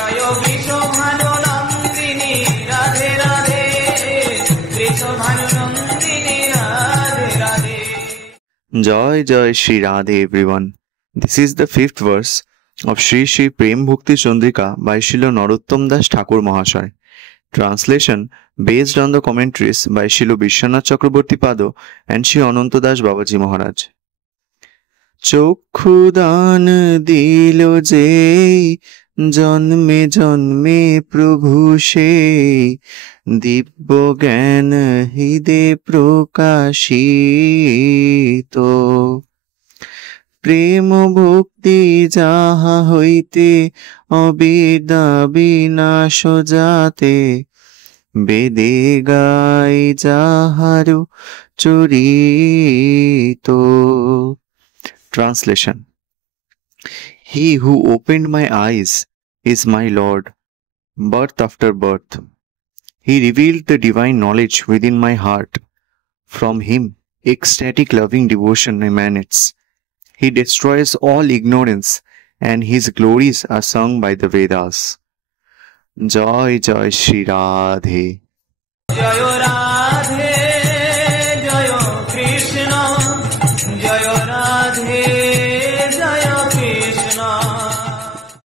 Joy Vrishabhanu Nandini Radhe Radhe, Vrishabhanu Nandini Radhe Radhe. Joy Joy Shri Radhe everyone. This is the fifth verse of Shri Shri Prem Bhakti Chandrika by Srila Narottam Das Thakur Mahasaya. Translation based on the commentaries by Srila Vishwanath Chakraborty Pado and Sri Ananta Das Babaji Maharaj. চক্ষু দান দিল যে জন্মে জন্মে প্রভু সে, দিব্য জ্ঞান হৃদে প্রকাশিত। প্রেম ভক্তি যাহা হইতে অবিদ্যা বিনাশ যাতে, বেদে গাই যাহারু চরিত। Translation. He who opened my eyes is my Lord, birth after birth. He revealed the divine knowledge within my heart. From him, ecstatic loving devotion emanates. He destroys all ignorance, and his glories are sung by the Vedas. Joy Joy Shri Radhe. Joy Radhe